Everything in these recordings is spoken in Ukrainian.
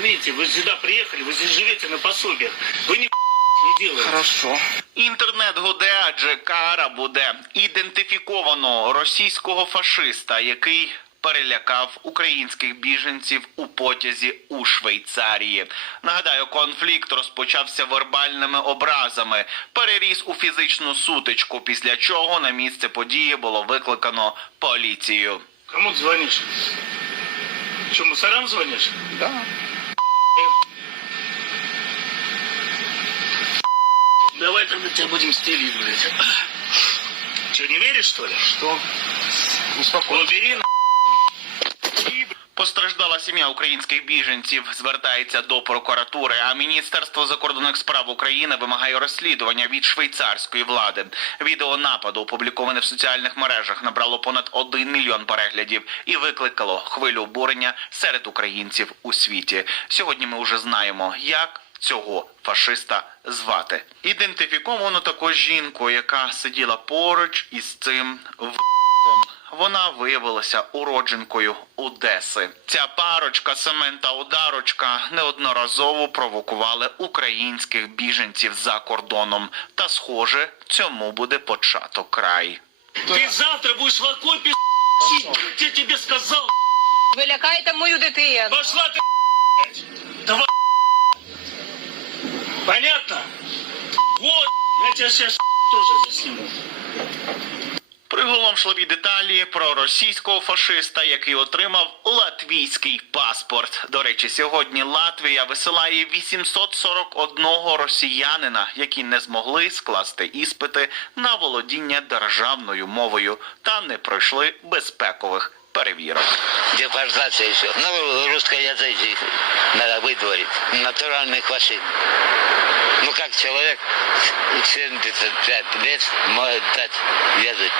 Поймите, вы сюда приехали, вы здесь живете на пособиях. Вы ни не делаете. Хорошо. Інтернет гуде, адже кара буде ідентифіковано російського фашиста, який перелякав українських біженців у потязі у Швейцарії. Нагадаю, конфлікт розпочався вербальними образами, переріс у фізичну сутичку, після чого на місце події було викликано поліцію. Кому ты звонишь? Что, мусорам звонишь? Да. Тогда тебя будем стелить, блядь. Что, не веришь, что ли? Что? Успокойся. Убери на... Постраждала сім'я українських біженців, звертається до прокуратури. А міністерство закордонних справ України вимагає розслідування від швейцарської влади. Відео нападу, опубліковане в соціальних мережах, набрало понад 1 мільйон переглядів і викликало хвилю обурення серед українців у світі. Сьогодні ми вже знаємо, як цього фашиста звати. Ідентифіковано також жінку, яка сиділа поруч із цим в. Вона виявилася уродженкою Одеси. Ця парочка Семен та Ударочка неодноразово провокували українських біженців за кордоном. Та, схоже, цьому буде початок край. Ты завтра будешь в сидеть, я тебе сказал. Ви лякаєте мою дитину. Пошла. Давай. Понятно? Вот, я тебя сейчас тоже засниму. Приголомшливі деталі про російського фашиста, який отримав латвійський паспорт. До речі, сьогодні Латвія висилає 841 росіянина, які не змогли скласти іспити на володіння державною мовою та не пройшли безпекових перевірок. Депортация еще. Ну, русскоязычий надо выдворить. Натуральный фашизм. Ну, как человек 75 лет может дать язык.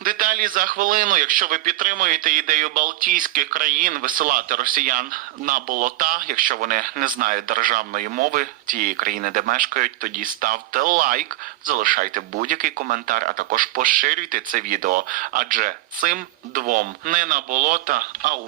Деталі за хвилину. Якщо ви підтримуєте ідею Балтійських країн висилати росіян на болота, якщо вони не знають державної мови тієї країни, де мешкають, тоді ставте лайк, залишайте будь-який коментар, а також поширюйте це відео. Адже цим двом не на болота, а у